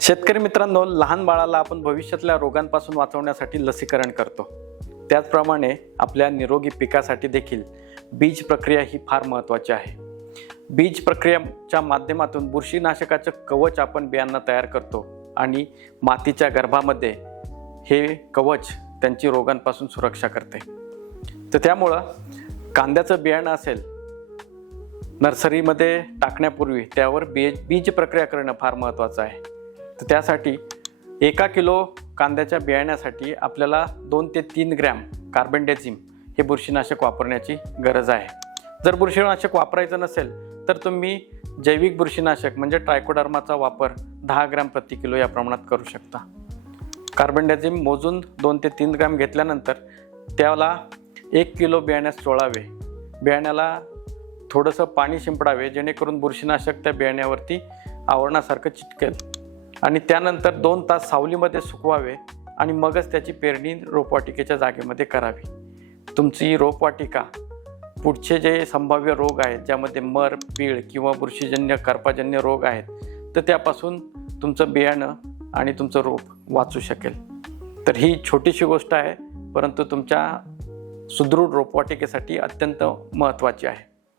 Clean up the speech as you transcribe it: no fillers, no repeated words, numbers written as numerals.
शेतकरी मित्रांनो, लहान बाळाला आपण भविष्यातल्या रोगांपासून वाचवण्यासाठी लसीकरण करतो. त्याचप्रमाणे आपल्या निरोगी पिकासाठी देखील बीज प्रक्रिया ही फार महत्त्वाची आहे. बीज प्रक्रियेच्या माध्यमातून बुरशीनाशकाचं कवच आपण बियांना तयार करतो आणि मातीच्या गर्भामध्ये हे कवच त्यांची रोगांपासून सुरक्षा करते. तर त्यामुळं कांद्याचं बियाणं असेल, नर्सरीमध्ये टाकण्यापूर्वी त्यावर बीज प्रक्रिया करणं फार महत्त्वाचं आहे. तर त्यासाठी 1 किलो कांद्याच्या बियाण्यासाठी आपल्याला 2 ते 3 ग्रॅम कार्बेंडेझिम हे बुरशीनाशक वापरण्याची गरज आहे. जर बुरशीनाशक वापरायचं नसेल तर तुम्ही जैविक बुरशीनाशक म्हणजे ट्रायकोडर्माचा वापर 10 ग्रॅम प्रति किलो या प्रमाणात करू शकता. कार्बेंडेझिम मोजून 2 ते 3 ग्रॅम घेतल्यानंतर त्याला 1 किलो बियाण्यास चोळावे. बियाण्याला थोडंसं पाणी शिंपडावे जेणेकरून बुरशीनाशक त्या बियाण्यावरती आवरणासारखं चिटकेल आणि त्यानंतर 2 तास सावलीमध्ये सुकवावे आणि मगच त्याची पेरणी रोपवाटिकेच्या जागेमध्ये करावी. तुमची रोपवाटिका पुढचे जे संभाव्य रोग आहेत, ज्यामध्ये मर, पीळ किंवा बुरशीजन्य करपाजन्य रोग आहेत, तर त्यापासून तुमचं बियाणं आणि तुमचं रोप वाचू शकेल. तर ही छोटीशी गोष्ट आहे, परंतु तुमच्या सुदृढ रोपवाटिकेसाठी अत्यंत महत्त्वाची आहे.